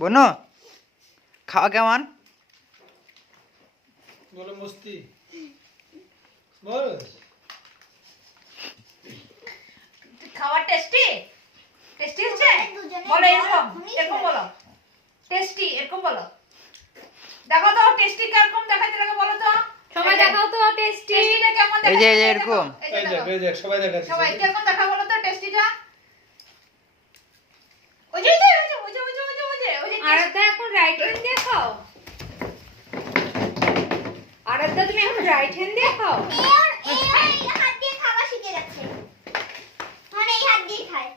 বনু খাওয়া কেমন? বলো মস্তি বল। খাবার টেস্টি টেস্টি হচ্ছে বলো, এরকম এরকম বলো, টেস্টি এরকম বলো। দেখো তো টেস্টি কেমন দেখাইতে লাগে বলো তো সবাই দেখাও তো টেস্টি। টেস্টিটা কেমন এই দেখাইতে যে লাগে এরকম। দেখো, এই যে দেখো। এই দেখ সবাই দেখাচ্ছে। সবাই কেমন দেখা বলো তো টেস্টিটা। ওই যে ওই যে ওই যে ওই যে ওই যে ওই যে ওই যে আরাধ্যা এখন রাইট হ্যান্ড দিয়ে খাও। আরাধ্যা তুমি এখন রাইট হ্যান্ড দিয়ে খাও। হাত দিয়ে খাওয়া শিখে গেছে, মানে এই হাত দিয়ে খায়।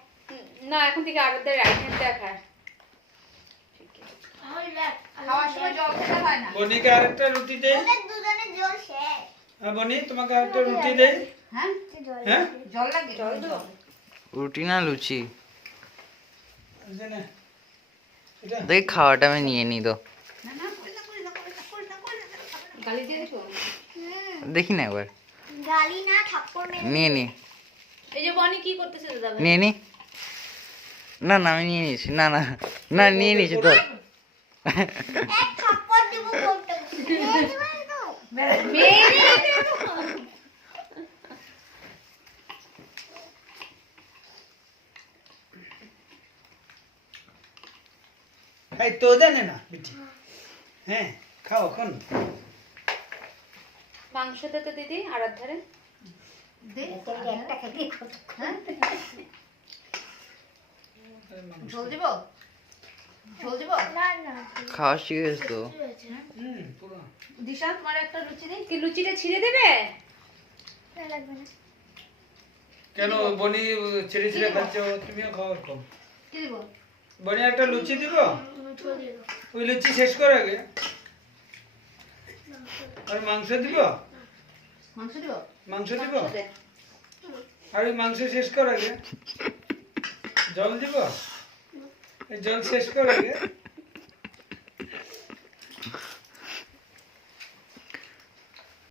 না এখন থেকে আরাধ্যা রাইট হ্যান্ড দিয়ে খায়। খাওয়ার সময় জল খেতে হয় না। বনিকে আরেকটা রুটি দেই। ওদের দুজনের জল শেষ। হ্যাঁ বনি তোমাকে আরেকটা রুটি দেই। হ্যাঁ হ্যাঁ জল লাগে, জল তো রুটি না লুচি? এই যে নে। এটা দেখি খাওয়াটা আমি নিয়ে নিই তো, না না করে না করে না করে না করে না করে না খাবে না। গালি দিয়েছো। দেখি না একবার, গালি না থাপ্পড় মেরে। নিয়ে নি এই যে বনি কি করতেছে দাদা ভাই? নিয়ে নি। না না আমি নিয়ে নিয়েছি, না না না নিয়ে নিয়েছি তো। এক থাপ্পড় দিব কোনটা। মেরে দেবো। এই তো জানে না বিটি। হ্যাঁ খাও এখন। মাংসতে তো দিদি আরাধ্যারে দে একটা খেতে কত। হ্যাঁ ঝোল দিব, ঝোল দিব। না না খাওয়া শিখে গেছে তো। পুরো দিশা তোমার একটা লুচি দিই। কি লুচিটা ছিঁড়ে দেবে? লাগবে না। কেন বনি ছেড়ে ছেড়ে খাচ্ছো, তুমিও খাও কম। কি দিব? বনি একটা লুচি দিব। মুঠো দিয়ে দাও। ওই লুচি শেষ কর আগে। আর মাংস দিব। মাংস দিব? মাংস দিব। দে। আর ওই মাংস শেষ কর আগে। জল দিব। এই জল শেষ কর আগে।